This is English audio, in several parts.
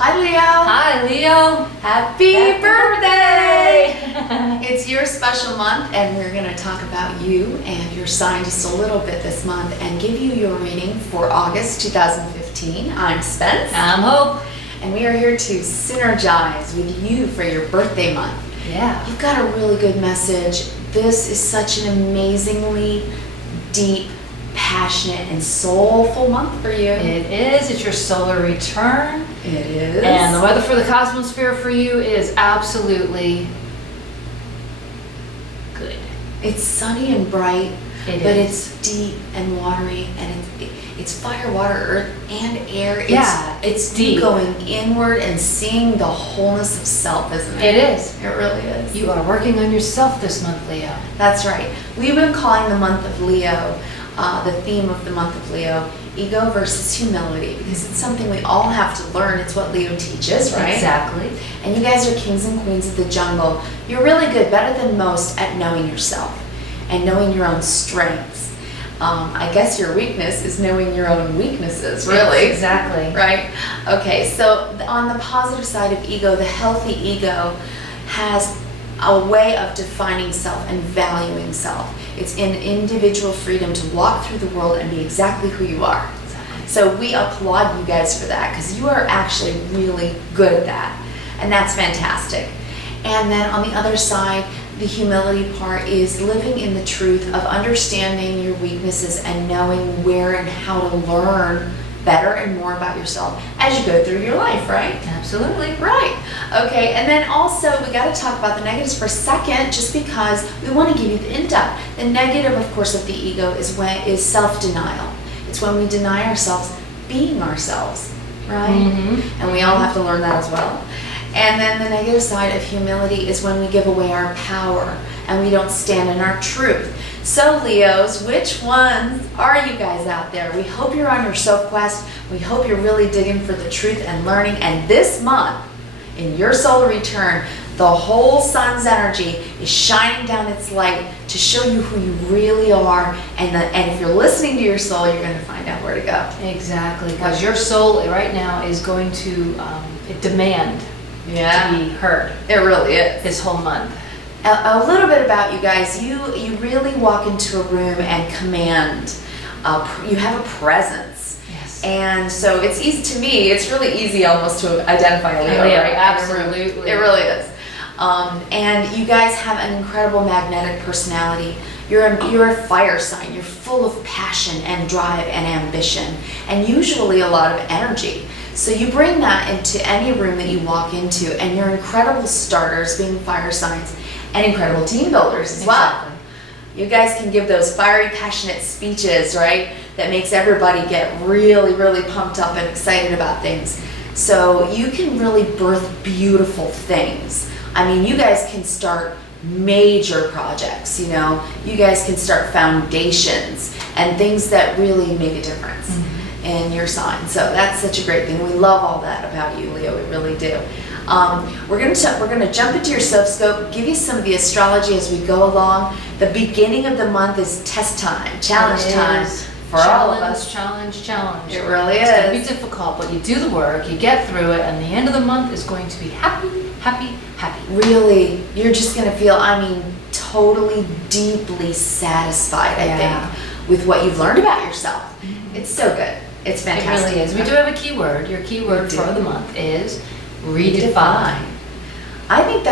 Hi, Leo. Hi, Leo. Happy birthday! It's your special month, and we're going to talk about you and your sign just a little bit this month and give you your reading for August 2015. I'm Spence. I'm Hope. And we are here to synergize with you for your birthday month. Yeah. You've got a really good message. This is such an amazingly deep, passionate, and soulful month for you. It is. It's your solar return. It is. And the weather for the cosmosphere for you is absolutely good. It's sunny and bright, but is. it's deep and watery, and it's fire, water, earth, and air. It's deep. Going inward and seeing the wholeness of self, isn't it? It is. It really is. You are working on yourself this month, Leo. That's right. We've been calling the month of Leo, the theme of the month of Leo, ego versus humility, because it's something we all have to learn. It's what Leo teaches, right? Exactly. And you guys are kings and queens of the jungle. You're really good, better than most, at knowing yourself and knowing your own strengths. I guess your weakness is knowing your own weaknesses, really. Yes, exactly. Right? Okay, so on the positive side of ego, the healthy ego has a way of defining self and valuing self. It's in individual freedom to walk through the world and be exactly who you are. Exactly. So we applaud you guys for that, because you are actually really good at that. And that's fantastic. And then on the other side, the humility part is living in the truth of understanding your weaknesses and knowing where and how to learn better and more about yourself as you go through your life, right? Absolutely. Right. Okay, and then also we got to talk about the negatives for a second, just because we want to give you the in-depth. The negative, of course, of the ego is self-denial. It's when we deny ourselves being ourselves, right? Mm-hmm. And we all have to learn that as well. And then the negative side of humility is when we give away our power and we don't stand in our truth. So Leos, which ones are you guys out there? We hope you're on your Sophquest. We hope you're really digging for the truth and learning. And this month, in your solar return, the whole sun's energy is shining down its light to show you who you really are. And if you're listening to your soul, you're going to find out where to go. Exactly. Because your soul right now is going to demand to be heard. It really is. This whole month. A little bit about you guys. You really walk into a room and command. You have a presence. Yes. And so it's easy to me. It's really easy almost to identify a Leo. Leo, Right? absolutely. It really is. And you guys have an incredible magnetic personality. You're a fire sign. You're full of passion and drive and ambition, and usually a lot of energy. So you bring that into any room that you walk into, and you're incredible starters, being fire signs, and incredible team builders as well. Exactly. You guys can give those fiery, passionate speeches, right? That makes everybody get really, really pumped up and excited about things. So you can really birth beautiful things. I mean, you guys can start major projects, you know. You guys can start foundations and things that really make a difference. Mm-hmm. In your sign. So that's such a great thing. We love all that about you, Leo. We really do. We're gonna jump into your Sophscope, give you some of the astrology as we go along. The beginning of the month is test time, challenge time for all of us. Challenge. It really is. It's going to be difficult, but you do the work, you get through it, and the end of the month is going to be happy. Really, you're just gonna feel, totally deeply satisfied, I think, with what you've learned about yourself. Mm-hmm. It's so good. It's fantastic. It really is. We do have a keyword. Your keyword for the month is redefine. I think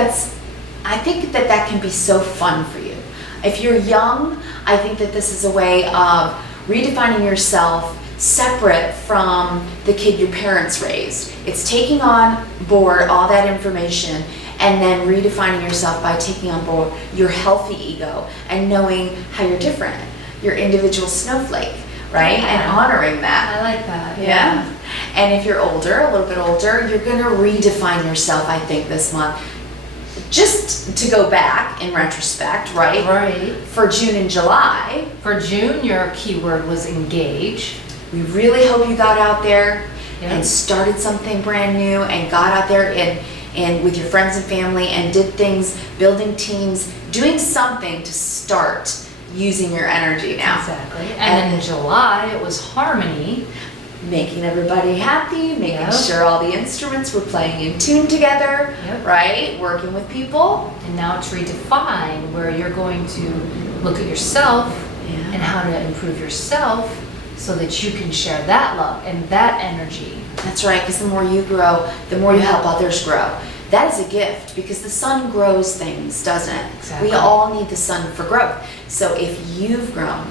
that can be so fun for you. If you're young, I think that this is a way of redefining yourself separate from the kid your parents raised. It's taking on board all that information and then redefining yourself by taking on board your healthy ego and knowing how you're different, your individual snowflake. Right? Yeah. And honoring that. I like that. Yeah. And if you're older, a little bit older, you're going to redefine yourself, I think, this month. Just to go back in retrospect, right? Right. For June and July. For June, your keyword was engage. We really hope you got out there and started something brand new and got out there and with your friends and family and did things, building teams, doing something to start using your energy now. Exactly. And then in July, it was harmony. making everybody happy, making Yep. sure all the instruments were playing in tune together, Yep. right? Working with people. And now it's redefine, where you're going to look at yourself and how to improve yourself so that you can share that love and that energy. That's right, because the more you grow, the more you help others grow. That is a gift, because the sun grows things, doesn't it? Exactly. We all need the sun for growth. So if you've grown,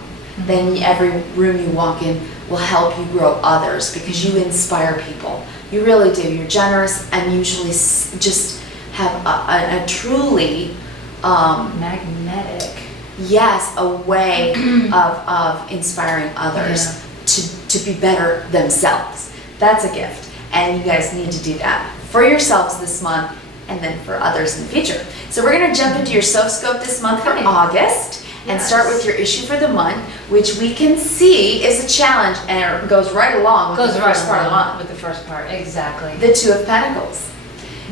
then every room you walk in will help you grow others, because you inspire people. You really do. You're generous and usually just have a truly, Magnetic. yes, a way of inspiring others to be better themselves. That's a gift. And you guys need to do that for yourselves this month, and then for others in the future. So we're going to jump into your Sophscope this month for August, and start with your issue for the month, which we can see is a challenge, and it goes right along with the first part of the month. With the first part, exactly. The Two of Pentacles.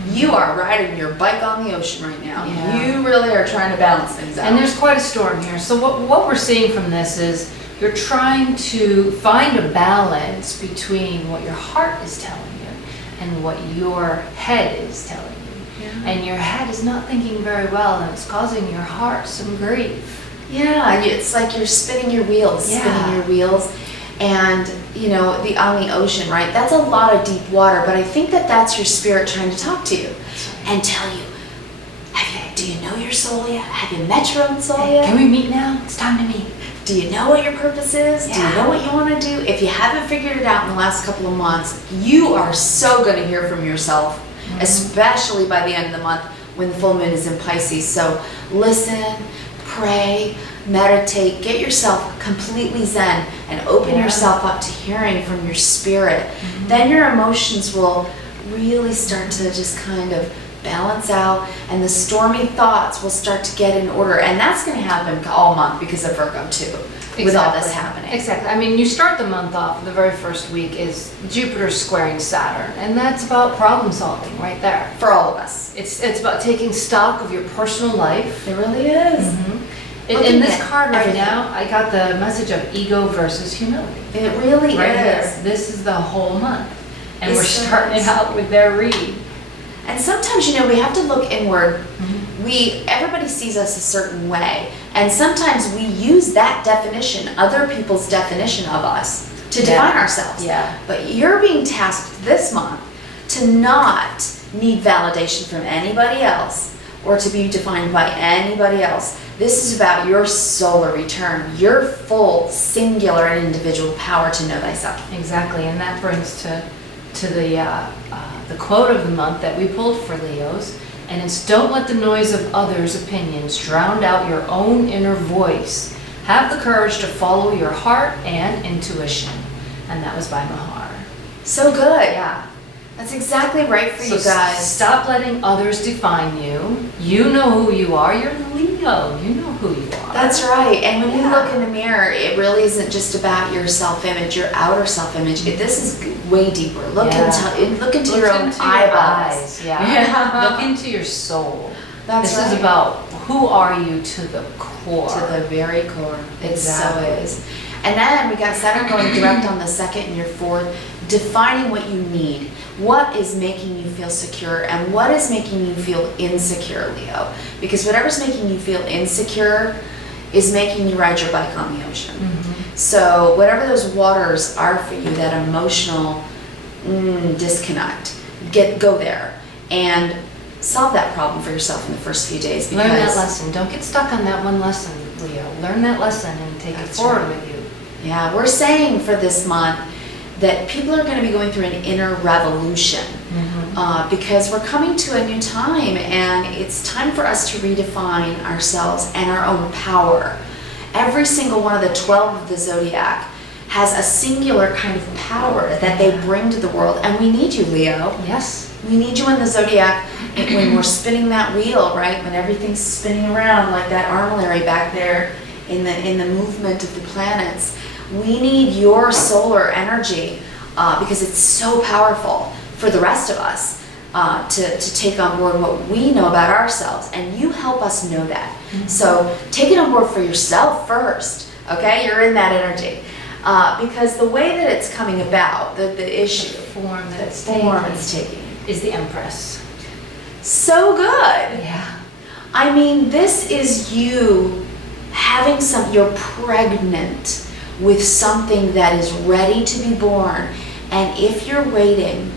You are riding your bike on the ocean right now. Yeah. You really are trying to balance things out. And there's quite a storm here. So what we're seeing from this is you're trying to find a balance between what your heart is telling you and what your head is telling you. Yeah. And your head is not thinking very well, and it's causing your heart some grief. Yeah, it's like you're spinning your wheels, and on the ocean, right? That's a lot of deep water, but I think that's your spirit trying to talk to you and tell you, do you know your soul yet? Have you met your own soul yet? Can we meet now? It's time to meet. Do you know what your purpose is? Yeah. Do you know what you want to do? If you haven't figured it out in the last couple of months, you are so going to hear from yourself, especially by the end of the month when the full moon is in Pisces. So listen, pray, meditate, get yourself completely zen, and open yourself up to hearing from your spirit. Then your emotions will really start to just kind of balance out, and the stormy thoughts will start to get in order. And that's going to happen all month because of Virgo too, with all this happening. Exactly. I mean, you start the month off, the very first week is Jupiter squaring Saturn, and that's about problem solving right there. For all of us. It's about taking stock of your personal life. It really is. In this card right now, I got the message of ego versus humility. It really Right is. here. This is the whole month. And This we're starting it out with their read. And sometimes, we have to look inward. Everybody sees us a certain way. And sometimes we use that definition, other people's definition of us, to define ourselves. Yeah. But you're being tasked this month to not need validation from anybody else or to be defined by anybody else. This is about your solar return, your full, singular, and individual power to know thyself. Exactly, and that brings to the quote of the month that we pulled for Leos, and it's don't let the noise of others' opinions drown out your own inner voice. Have the courage to follow your heart and intuition. And that was by Mahar. So good. Yeah. That's exactly right for you guys. Stop letting others define you. You know who you are. You're Leo. You know who you are. That's right. And when you look in the mirror, it really isn't just about your self-image, your outer self-image. This is way deeper. Look into your own eyeballs. Look into your soul. This is about who are you to the core. To the very core. It so Exactly. is. And then we got Saturn going direct on the 2nd and your 4th, defining what you need. What is making you feel secure and what is making you feel insecure, Leo? Because whatever's making you feel insecure is making you ride your bike on the ocean. So whatever those waters are for you, that emotional disconnect, go there and solve that problem for yourself in the first few days. Learn that lesson. Don't get stuck on that one lesson, Leo. Learn that lesson and take it forward with you. Yeah, we're saying for this month that people are going to be going through an inner revolution because we're coming to a new time, and it's time for us to redefine ourselves and our own power. Every single one of the 12 of the zodiac has a singular kind of power that they bring to the world, and we need you, Leo. Yes. We need you in the zodiac when we're spinning that wheel, right? When everything's spinning around like that armillary back there in the movement of the planets. We need your solar energy because it's so powerful for the rest of us to take on board what we know about ourselves, and you help us know that. So take it on board for yourself first, okay? You're in that energy. Because the way that it's coming about, the issue, Form that it's form it's taking, is the Empress. so good. Yeah. I mean, this is you having you're pregnant with something that is ready to be born. And if you're waiting,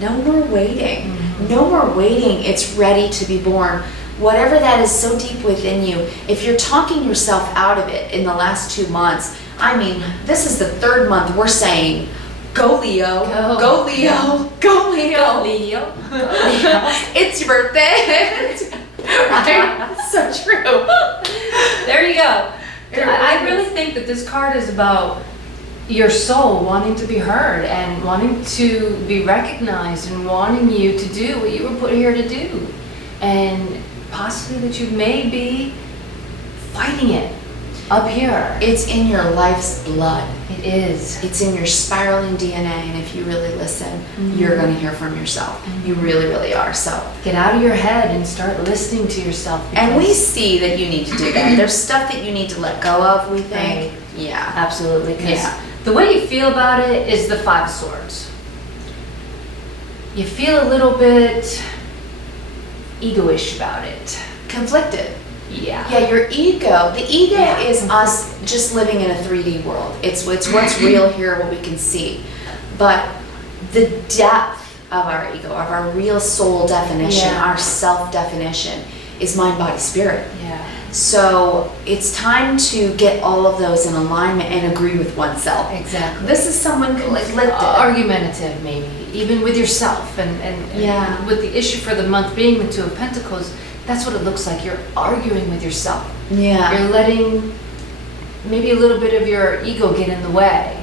no more waiting. Mm-hmm. No more waiting. It's ready to be born. Whatever that is so deep within you, if you're talking yourself out of it in the last 2 months, I mean, this is the 3rd month we're saying, go Leo, go Leo, go Leo. Leo. It's your birthday. Right? So true. There you go. It I really really think that this card is about your soul wanting to be heard and wanting to be recognized and wanting you to do what you were put here to do. And possibly that you may be fighting it up here. It's in your life's blood. It is. It's in your spiraling DNA, and if you really listen, you're going to hear from yourself. You really, really are. So, Get out of your head and start listening to yourself. and we because- see that you need to do that. There's stuff that you need to let go of, we think. Right. Yeah. Absolutely. Because Yeah. the way you feel about it is the 5 of Swords. You feel a little bit egoish about it. Conflicted. Yeah. Yeah, your ego. The ego Yeah. is us just living in a 3D world. It's what's real here, what we can see. But the depth of our ego, of our real soul definition, Yeah. our self-definition, is mind, body, spirit. Yeah. So it's time to get all of those in alignment and agree with oneself. Exactly. This is someone conflicted. Argumentative, maybe, even with yourself. And Yeah. with the issue for the month being the 2 of Pentacles, that's what it looks like. You're arguing with yourself. Yeah. You're letting maybe a little bit of your ego get in the way.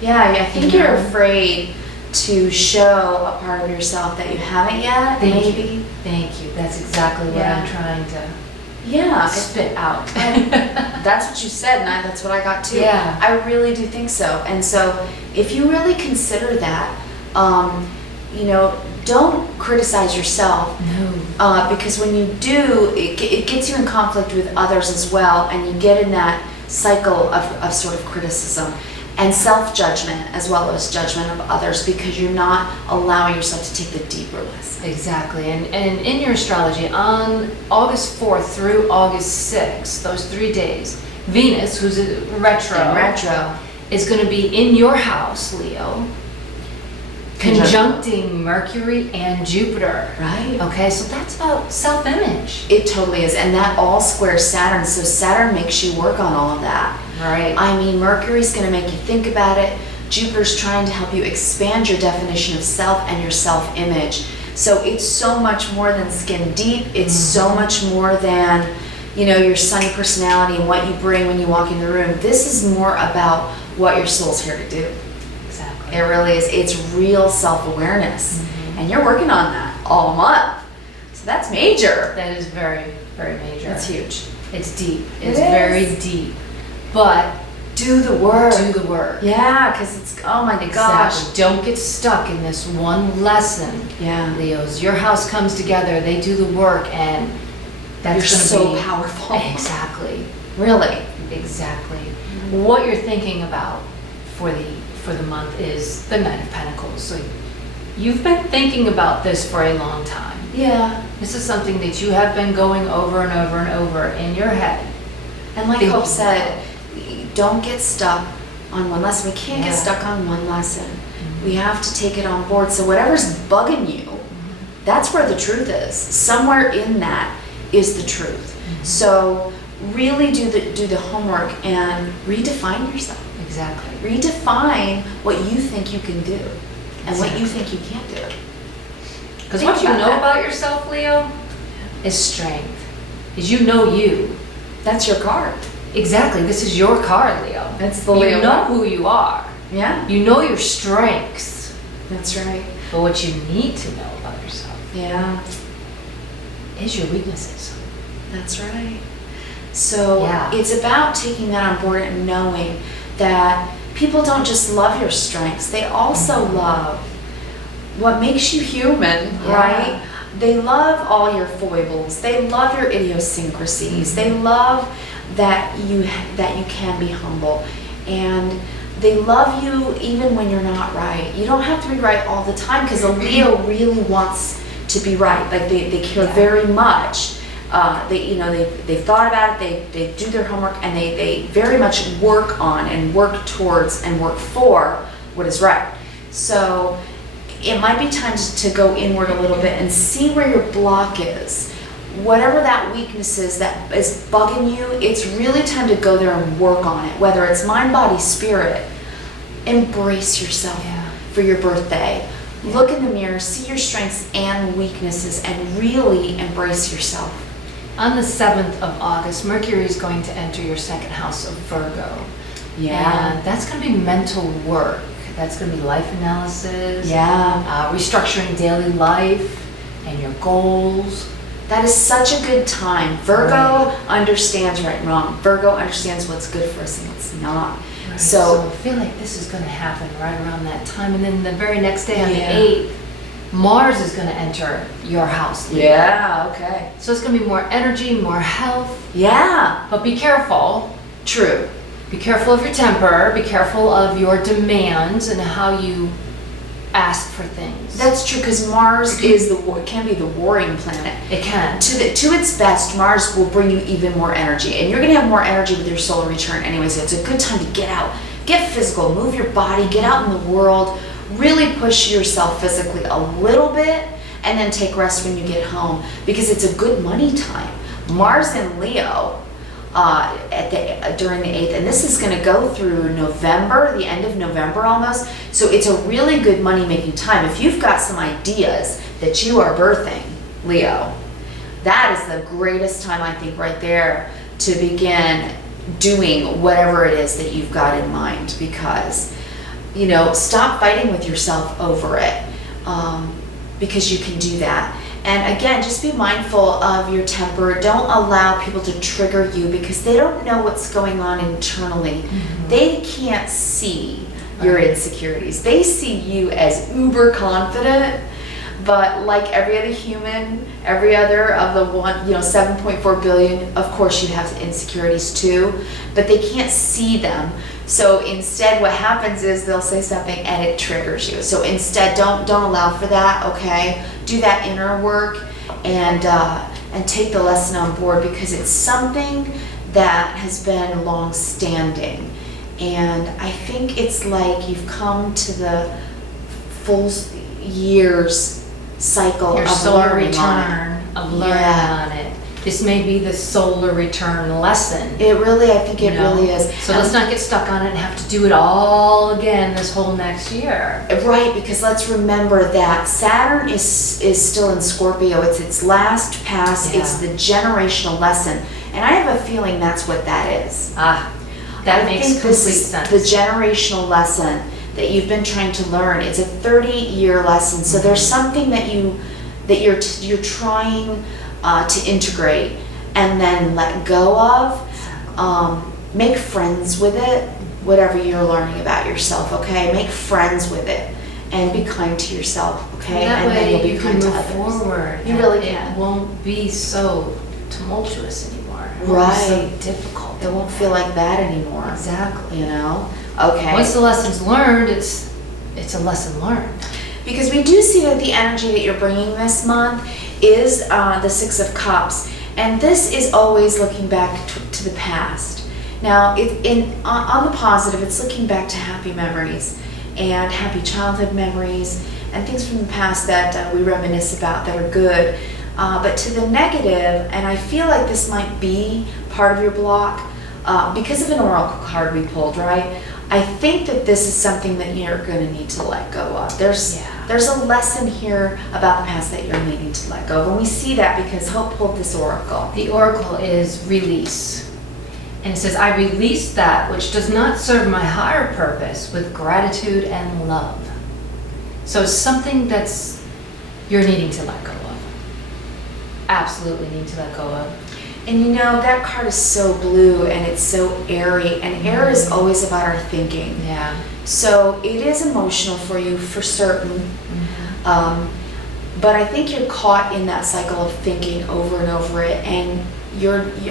Yeah, I think You you're know? afraid to show a part of yourself that you haven't yet, Thank maybe. you. Thank you. That's exactly what Yeah. I'm trying to Yeah. spit out. That's what you said, and that's what I got too. Yeah. I really do think so. And so, if you really consider that, don't criticize yourself, No. because when you do, it gets you in conflict with others as well, and you get in that cycle of sort of criticism and self-judgment as well as judgment of others, because you're not allowing yourself to take the deeper lesson. Exactly. And in your astrology, on August 4th through August 6th, those 3 days, Venus, who's a retro, In retro. is going to be in your house, Leo, conjuncting Mercury and Jupiter. Right. Okay, so that's about self-image. It totally is, and that all squares Saturn, so Saturn makes you work on all of that. Right. I mean, Mercury's going to make you think about it. Jupiter's trying to help you expand your definition of self and your self-image. So it's so much more than skin deep. It's so much more than, your sunny personality and what you bring when you walk in the room. This is more about what your soul's here to do. Exactly. It really is. It's real self-awareness. And you're working on that all month. So that's major. That is very, very major. That's huge. It's deep. It It's is. very deep. But Do the work. do the work. Yeah, because it's, oh my gosh. Exactly. Don't get stuck in this one lesson. Yeah. Leos, your house comes together, they do the work, and You're that's so going to be powerful. Exactly. Really. Exactly. What you're thinking about for the month is the Knight of Pentacles. So you've been thinking about this for a long time. Yeah. This is something that you have been going over and over and over in your head. And like Thinking Hope said, don't get stuck on one lesson. We can't get Yeah. stuck on one lesson. We have to take it on board. So whatever's bugging you, that's where the truth is. Somewhere in that is the truth. So really do the homework and redefine yourself. Exactly. Redefine what you think you can do and what you think you can't do. Because Think what you about know that. about yourself, Leo, is strength. Is you know you. That's your card. Exactly. This is your card, Leo. That's the You Leo know card. who you are. Yeah, You know your strengths. that's right. But what you need to know about yourself Yeah. is your weaknesses. That's right. So Yeah. it's about taking that on board and knowing that people don't just love your strengths, they also love what makes you human, Yeah. right? They love all your foibles. They love your idiosyncrasies. They love that you can be humble. And They love you even when you're not right. You don't have to be right all the time, because a Leo really wants to be right. Like they care very much. They've thought about it, they do their homework, and they very much work on and work towards and work for what is right. So it might be time to go inward a little bit and see where your block is. Whatever that weakness is that is bugging you, it's really time to go there and work on it. Whether it's mind, body, spirit, embrace yourself for your birthday. Look in the mirror, see your strengths and weaknesses, and really embrace yourself. On the 7th of August, Mercury is going to enter your second house of Virgo. Yeah. And that's going to be mental work. That's going to be life analysis. Yeah. Restructuring daily life and your goals. That is such a good time. Virgo understands right and wrong. Virgo understands what's good for us and what's not. Right. So I feel like this is going to happen right around that time. And then the very next day on the 8th, Mars is going to enter your house. Leo. Yeah, okay. So it's going to be more energy, more health. Yeah. But be careful. True. Be careful of your temper. Be careful of your demands and how you ask for things. That's true, because Mars can be the warring planet. It can. To its best, Mars will bring you even more energy, and you're going to have more energy with your solar return anyway. So it's a good time to get out, get physical, move your body, get out in the world, really push yourself physically a little bit, and then take rest when you get home, because it's a good money time. Mars in Leo during the 8th, and this is going to go through November, the end of November almost. So it's a really good money making time. If you've got some ideas that you are birthing, Leo, that is the greatest time, I think, right there to begin doing whatever it is that you've got in mind, because stop fighting with yourself over it, because you can do that. And again, just be mindful of your temper. Don't allow people to trigger you, because they don't know what's going on internally. Mm-hmm. They can't see your insecurities. They see you as uber confident, but like every other human, every other of the 7.4 billion, of course you have insecurities too, but they can't see them. So instead what happens is they'll say something and it triggers you. So instead, don't allow for that, okay? Do that inner work and take the lesson on board, because it's something that has been long-standing. And I think it's like you've come to the full year's cycle your of solar learning return of learning on it. This may be the solar return lesson. It really, I think it really is. So let's not get stuck on it and have to do it all again this whole next year. Right, because let's remember that Saturn is still in Scorpio. It's its last pass. It's the generational lesson. And I have a feeling that's what that is. That makes complete sense. The generational lesson that you've been trying to learn. It's a 30-year lesson. So there's something that you're trying to integrate and then let go of. Make friends with it, whatever you're learning about yourself, okay? Make friends with it and be kind to yourself, okay? That and way then you'll be you kind can to move others. forward. You really can. It won't be so tumultuous anymore. It Right. won't be so difficult. It won't feel like that anymore. Exactly. Okay. Once the lesson's learned, it's a lesson learned. Because we do see that the energy that you're bringing this month is the Six of Cups, and this is always looking back to the past. Now, on the positive, it's looking back to happy memories and happy childhood memories and things from the past that we reminisce about that are good. But to the negative, and I feel like this might be part of your block because of an oracle card we pulled, right? I think that this is something that you're going to need to let go of. There's a lesson here about the past that you're needing to let go of. And we see that because Hope pulled this oracle. The oracle is release. And it says, I release that which does not serve my higher purpose with gratitude and love. So something that's you're needing to let go of. Absolutely need to let go of. And that card is so blue and it's so airy, and air is always about our thinking. Yeah. So it is emotional for you for certain. Mm-hmm. But I think you're caught in that cycle of thinking over and over it, and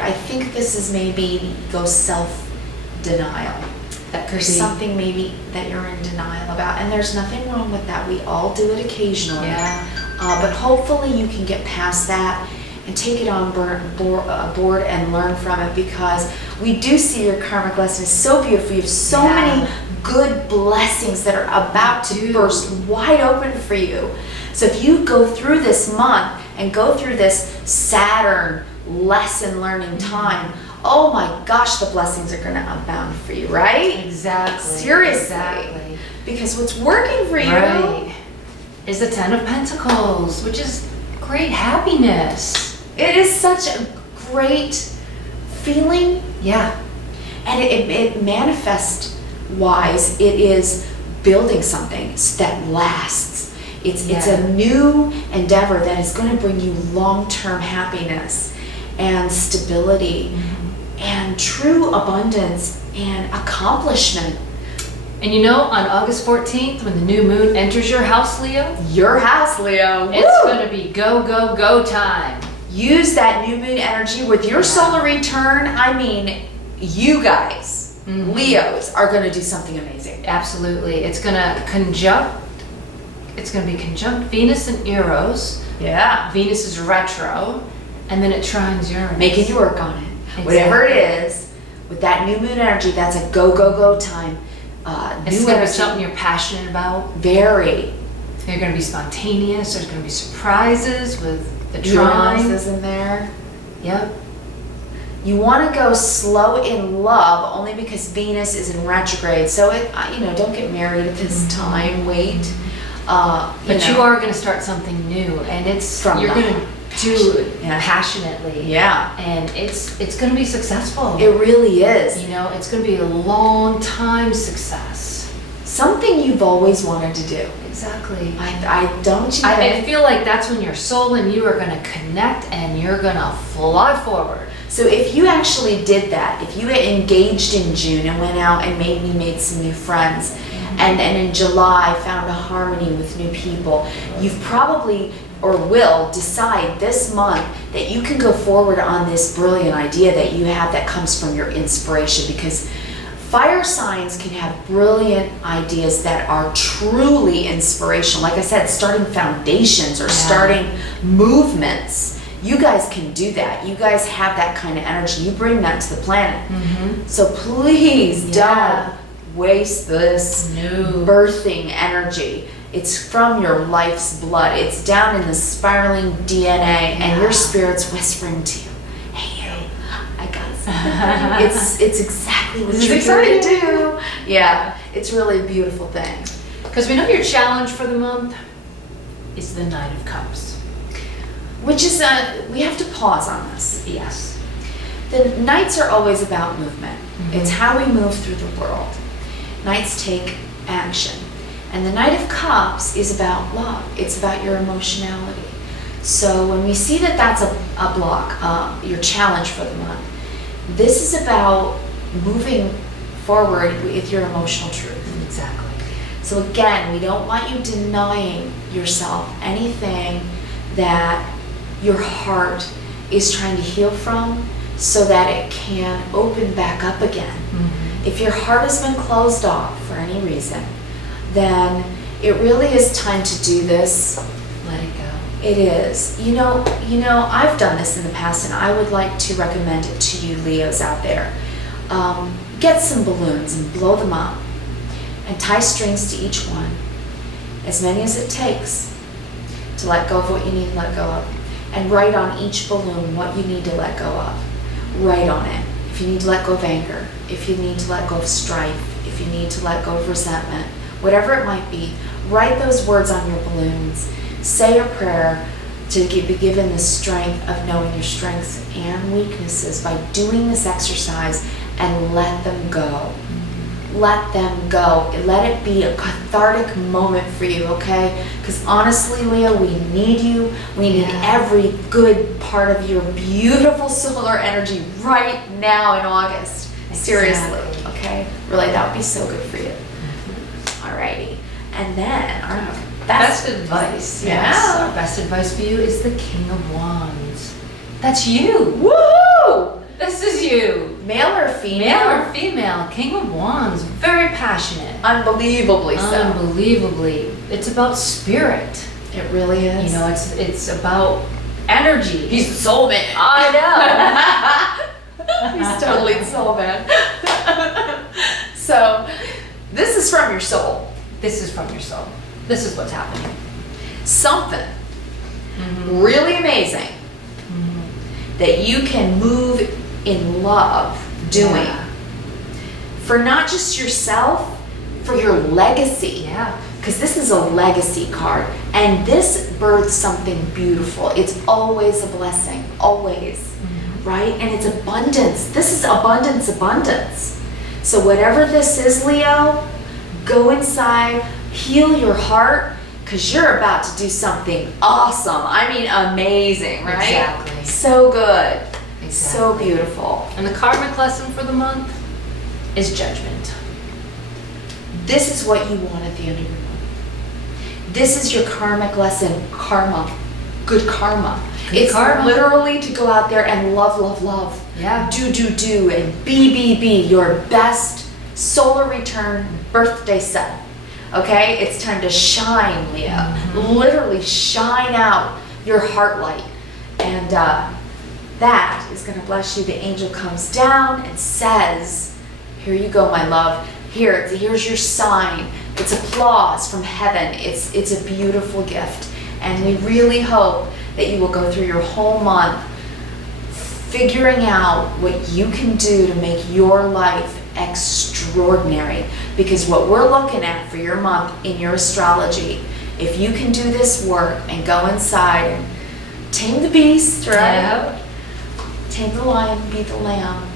I think this is maybe self-denial. That could There's be. something maybe that you're in denial about, and there's nothing wrong with that. We all do it occasionally. Yeah. But hopefully you can get past that and take it on board and learn from it, because we do see your karmic lesson is so beautiful. You have so Yeah. many good blessings that are about to burst wide open for you. So if you go through this month and go through this Saturn lesson learning time, oh my gosh, the blessings are going to abound for you, right? Exactly. Seriously. Exactly. Because what's working for you Right. Is the Ten of Pentacles, which is great happiness. it is such a great feeling, Yeah. and it manifest wise, it is building something that lasts. It's Yeah. a new endeavor that is going to bring you long-term happiness and stability and true abundance and accomplishment. And you know, on August 14th, when the new moon enters your house, Leo, Your house, Leo. it's Woo! going to be go, go, go time. Use that new moon energy with your solar return. I mean, you guys, Leos, are going to do something amazing. Absolutely. It's going to be conjunct Venus and Eros. Yeah. Venus is retro, and then it trines Uranus. Making you work on it. Exactly. Whatever it is, with that new moon energy, that's a go, go, go time. It's New going to be energy. something you're passionate about. Very. You're going to be spontaneous. There's going to be surprises with the Uranus trine. is in there. Yep. You want to go slow in love only because Venus is in retrograde. So don't get married at this time. Wait. But you are going to start something new, and you're going to do it passionately. Yeah. And it's going to be successful. It really is. You know, it's going to be a long time success. Something you've always wanted to do. Exactly. I I feel like that's when your soul and you are going to connect, and you're going to fly forward. So if you actually did that, if you engaged in June and went out and maybe made some new friends, and in July found a harmony with new people, you've probably or will decide this month that you can go forward on this brilliant idea that you have that comes from your inspiration, because fire signs can have brilliant ideas that are truly inspirational. Like I said, starting foundations or starting movements. You guys can do that. You guys have that kind of energy. You bring that to the planet. So please don't waste this birthing energy. It's from your life's blood. It's down in the spiraling DNA, and your spirit's whispering to you, "Hey, you, I got something." It's exactly what you're trying to do. Yeah, it's really a beautiful thing. Because we know your challenge for the month is the Knight of Cups. Which is we have to pause on this. Yes. The nights are always about movement. It's how we move through the world. Nights take action. And the Knight of Cups is about love. It's about your emotionality. So when we see that that's a block, your challenge for the month, this is about moving forward with your emotional truth. Exactly. So again, we don't want you denying yourself anything that your heart is trying to heal from, so that it can open back up again. If your heart has been closed off for any reason, then it really is time to do this. Let it go. It is. You know, I've done this in the past, and I would like to recommend it to you Leos out there. Get some balloons and blow them up, and tie strings to each one, as many as it takes to let go of what you need to let go of, and write on each balloon what you need to let go of. Write on it. If you need to let go of anger, if you need to let go of strife, if you need to let go of resentment, whatever it might be, write those words on your balloons. Say a prayer to be given the strength of knowing your strengths and weaknesses by doing this exercise, and let them go. Let them go. Let it be a cathartic moment for you, okay? Because honestly, Leo, we need you. We need every good part of your beautiful solar energy right now in August. Seriously, okay? Really, that would be so good for you. Alrighty. And then our Best advice. Yes. Our best advice for you is the King of Wands. That's you. Woohoo! This is you. Male or female? Male or female, King of Wands, very passionate. Unbelievably so. Unbelievably. It's about spirit. It really is. You know, it's about energy. He's the soul man. I know. He's totally the soul man. So, this is from your soul. This is from your soul. This is what's happening. Something really amazing that you can move in love doing. Yeah. For not just yourself, for your legacy. Yeah. Because this is a legacy card, and this births something beautiful. It's always a blessing, always, right? And it's abundance. This is abundance, abundance. So whatever this is, Leo, go inside, heal your heart, because you're about to do something awesome. I mean, amazing, right? Exactly. So good. Exactly. So beautiful. And the karmic lesson for the month is judgment. This is what you want at the end of your month. This is your karmic lesson, karma, good karma. It's karma. literally to go out there and love, love, love. Yeah. Do, and be your best solar return birthday self. Okay? It's time to shine, Leo. Literally shine out your heart light. And that is going to bless you. The angel comes down and says, here you go, my love. Here's your sign. It's applause from heaven. It's a beautiful gift. And we really hope that you will go through your whole month figuring out what you can do to make your life extraordinary. Because what we're looking at for your month in your astrology, if you can do this work and go inside and tame the beast, right? Yeah. Tame the lion, be the lamb.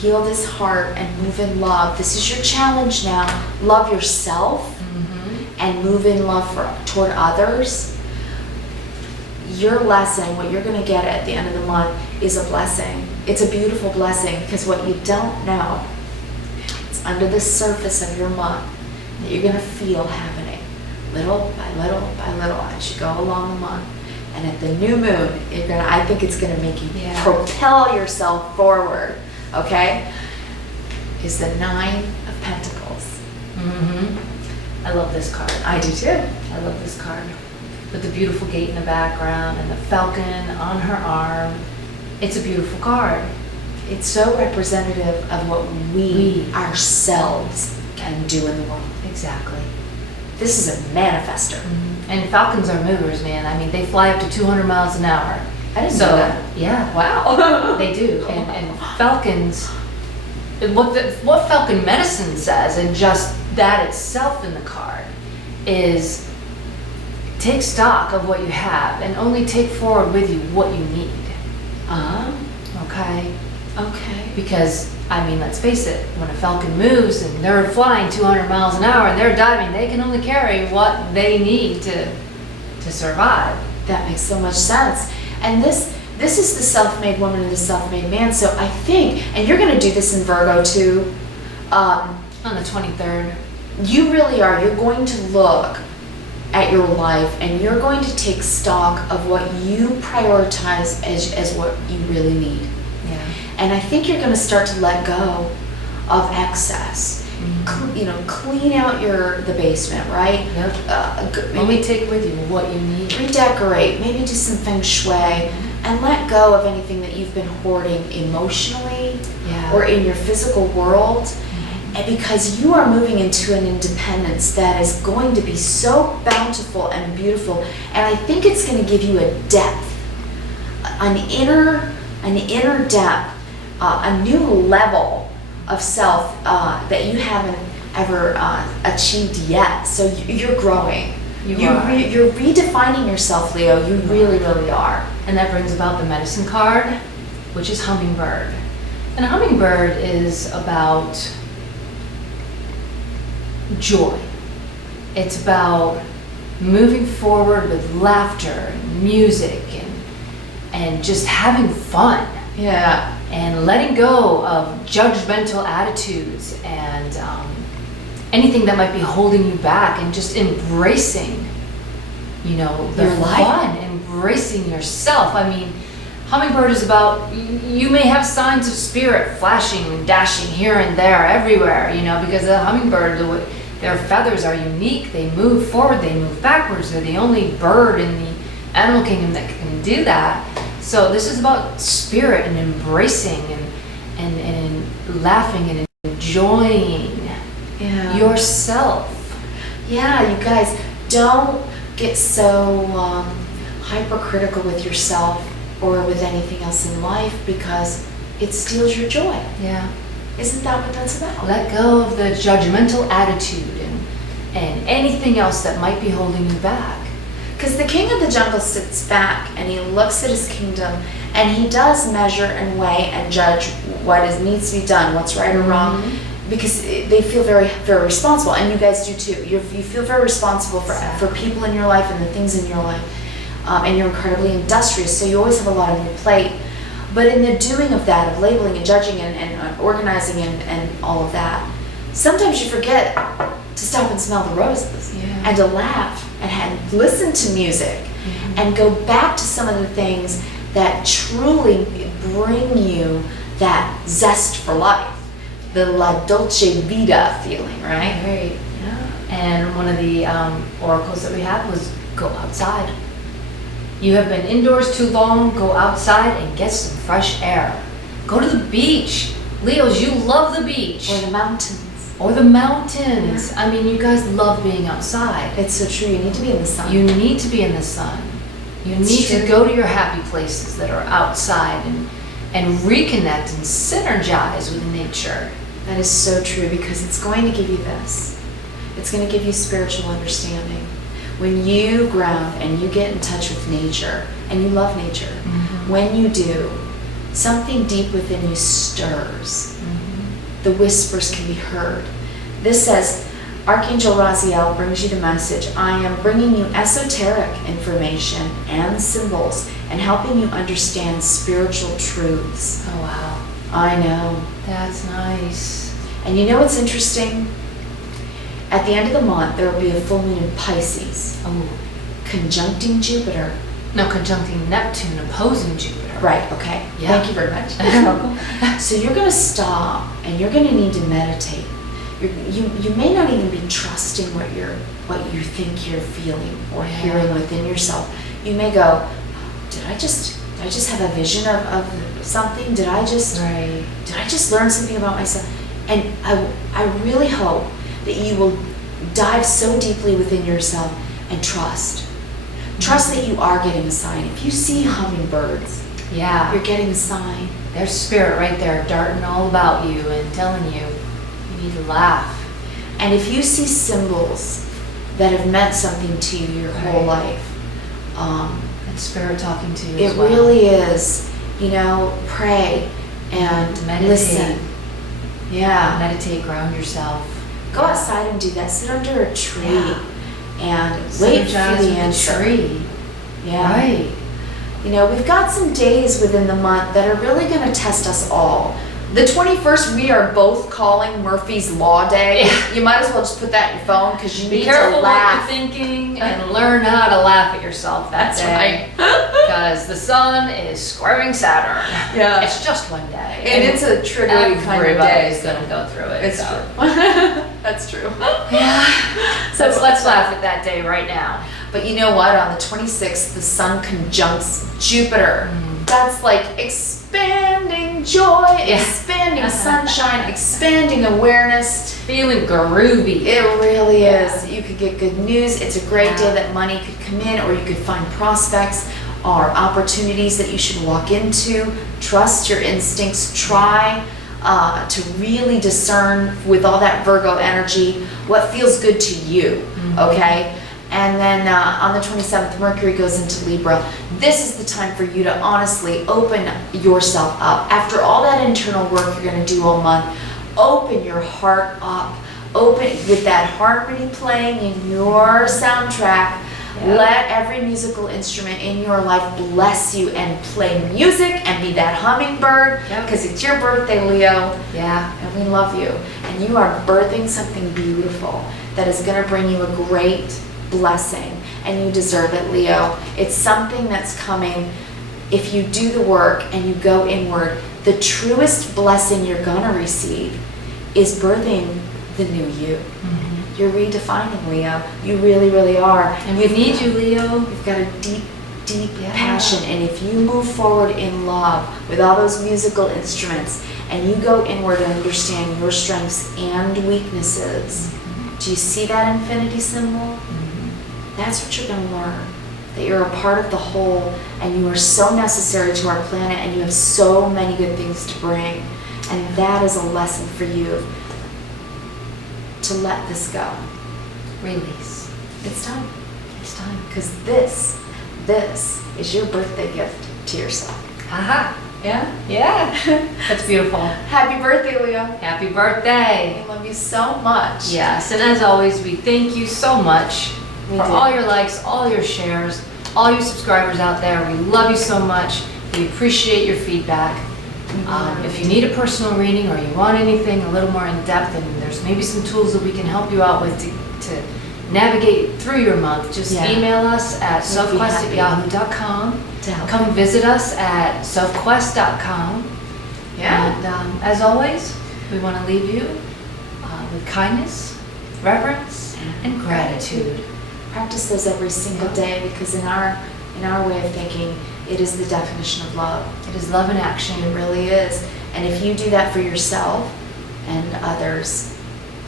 Heal this heart and move in love. This is your challenge now. Love yourself and move in love toward others. Your lesson, what you're going to get at the end of the month, is a blessing. It's a beautiful blessing, because what you don't know, it's under the surface of your month that you're going to feel happening little by little by little as you go along the month. And at the new moon, I think it's going to make you propel yourself forward. Okay, is the 9 of Pentacles. I love this card. I do too. I love this card. With the beautiful gate in the background and the falcon on her arm. It's a beautiful card. It's so representative of what we ourselves can do in the world. Exactly. This is a manifester. And falcons are movers, man. I mean, they fly up to 200 miles an hour. I didn't know that. Yeah. Wow. They do. And falcons, what falcon medicine says, and just that itself in the card, is take stock of what you have and only take forward with you what you need. Okay? Okay. Because, I mean, let's face it, when a falcon moves and they're flying 200 miles an hour and they're diving, they can only carry what they need to survive. That makes so much sense. And this is the self-made woman and the self-made man. So I think, and you're going to do this in Virgo too. On the 23rd. You really are. You're going to look at your life and you're going to take stock of what you prioritize as what you really need. Yeah. And I think you're going to start to let go of excess. Clean out the basement, right? Yep. Only take with you what you need. Redecorate, maybe do some feng shui, and let go of anything that you've been hoarding emotionally or in your physical world. And because you are moving into an independence that is going to be so bountiful and beautiful, and I think it's going to give you a depth, an inner depth, a new level of self that you haven't ever achieved yet. So you're growing. You're redefining yourself, Leo. You really, really are. And that brings about the medicine card, which is hummingbird. And a hummingbird is about joy. It's about moving forward with laughter and music and just having fun. Yeah. And letting go of judgmental attitudes and anything that might be holding you back, and just embracing, the Your life. fun, embracing yourself. I mean, Hummingbird is about, you may have signs of spirit flashing and dashing here and there, everywhere, because the hummingbird, their feathers are unique. They move forward, they move backwards. They're the only bird in the animal kingdom that can do that. So this is about spirit and embracing and laughing and enjoying yourself. Yeah, you guys, don't get so hypercritical with yourself or with anything else in life, because it steals your joy. Yeah. Isn't that what that's about? Let go of the judgmental attitude and anything else that might be holding you back. Because the king of the jungle sits back and he looks at his kingdom and he does measure and weigh and judge what needs to be done, what's right or wrong, because they feel very, very responsible, and you guys do too. You feel very responsible for people in your life and the things in your life, and you're incredibly industrious, so you always have a lot on your plate. But in the doing of that, of labeling and judging and organizing and all of that, sometimes you forget to stop and smell the roses, and to laugh and listen to music, and go back to some of the things that truly bring you that zest for life, the la dolce vita feeling, right? Right. Yeah. And one of the oracles that we had was go outside. You have been indoors too long, go outside and get some fresh air. Go to the beach. Leos, you love the beach. Or the mountains. Or the mountains. Yeah. I mean, you guys love being outside. It's so true. You need to be in the sun. You need to be in the sun. You need to go to your happy places that are outside and reconnect and synergize with nature. That is so true, because it's going to give you this. It's going to give you spiritual understanding. When you ground and you get in touch with nature, and you love nature, when you do, something deep within you stirs. The whispers can be heard. This says, Archangel Raziel brings you the message, I am bringing you esoteric information and symbols and helping you understand spiritual truths. Oh, wow. I know. That's nice. And you know what's interesting? At the end of the month, there will be a full moon in Pisces. Oh. Conjuncting Jupiter. No, conjuncting Neptune, opposing Jupiter. Right, okay. Yeah. Thank you very much. So you're going to stop and you're going to need to meditate. You may not even be trusting what you think you're feeling or hearing within yourself. You may go, did I just have a vision of something? Did I just learn something about myself? And I really hope that you will dive so deeply within yourself and trust. Trust that you are getting a sign. If you see hummingbirds, you're getting a sign. There's spirit right there darting all about you and telling you need to laugh. And if you see symbols that have meant something to you your whole life, and spirit talking to you it as well. really is, pray and meditate. listen. Yeah. Meditate, ground yourself. Go outside and do that. Sit under a tree and wait for Synergize the with answer. tree. Yeah. Right. We've got some days within the month that are really going to test us all. The 21st, we are both calling Murphy's Law Day. Yeah. You might as well just put that in your phone, because you Be need careful to laugh. what you're thinking and learn how to laugh at yourself that day. Because the sun is squaring Saturn. Yeah. It's just one day. And it's a triggering kind of day. Everybody's going to go through it. It's so. true. That's true. Yeah. So let's laugh at that day right now. But you know what? On the 26th, the sun conjuncts Jupiter. That's like expanding joy, expanding sunshine, expanding awareness. Feeling groovy. It really is. You could get good news. It's a great day that money could come in, or you could find prospects or opportunities that you should walk into. Trust your instincts. Try to really discern with all that Virgo energy what feels good to you, okay? And then on the 27th, Mercury goes into Libra. This is the time for you to honestly open yourself up. After all that internal work you're going to do all month, open your heart up. Open with that harmony playing in your soundtrack. Yeah. Let every musical instrument in your life bless you and play music and be that hummingbird, because it's your birthday, Leo. Yeah. And we love you. And you are birthing something beautiful that is going to bring you a great blessing, and you deserve it, Leo. It's something that's coming if you do the work and you go inward, the truest blessing you're gonna receive is birthing the new you. You're redefining, Leo. You really, really are. And we need you, Leo. You've got a deep, deep passion. And if you move forward in love with all those musical instruments and you go inward and understand your strengths and weaknesses, do you see that infinity symbol? That's what you're going to learn. That you're a part of the whole and you are so necessary to our planet and you have so many good things to bring. And that is a lesson for you to let this go. Release. It's time. It's time. Because this is your birthday gift to yourself. Haha. Yeah? Yeah. That's beautiful. Happy birthday, Leo. Happy birthday. I love you so much. Yes, and as always, we thank you so much We for do. all your likes, all your shares, all you subscribers out there. We love you so much. We appreciate your feedback. If you need a personal reading or you want anything a little more in depth, and there's maybe some tools that we can help you out with to navigate through your month, just Yeah. email us at We'd be happy sophquest@yahoo.com. to help. Come visit us at sophquest.com. Yeah. And as always, we want to leave you with kindness, reverence, and gratitude. Practice those every single day because in our way of thinking, it is the definition of love. It is love in action. It really is. And if you do that for yourself and others,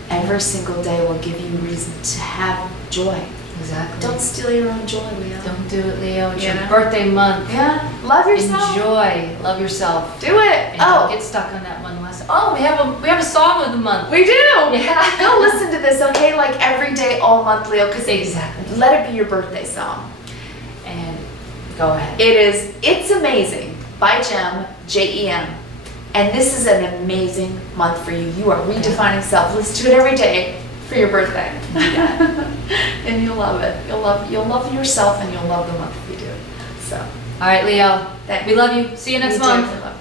every single day will give you reason to have joy. Exactly. Don't steal your own joy, Leo. Don't do it, Leo. It's Yeah. your birthday month. Yeah, love yourself. Enjoy. Love yourself. Do it. And don't get stuck on that one lesson. Oh, we have a song of the month. We do. Yeah. Go listen to this, okay? Like every day, all month, Leo, because Exactly. let it be your birthday song. And go ahead. It is It's Amazing by Jem, Jem. And this is an amazing month for you. You are redefining self. Listen to it every day for your birthday. And you'll love it. You'll love yourself and you'll love the month if you do. So, All right, Leo. thanks. We love you. See you next We do. month. We love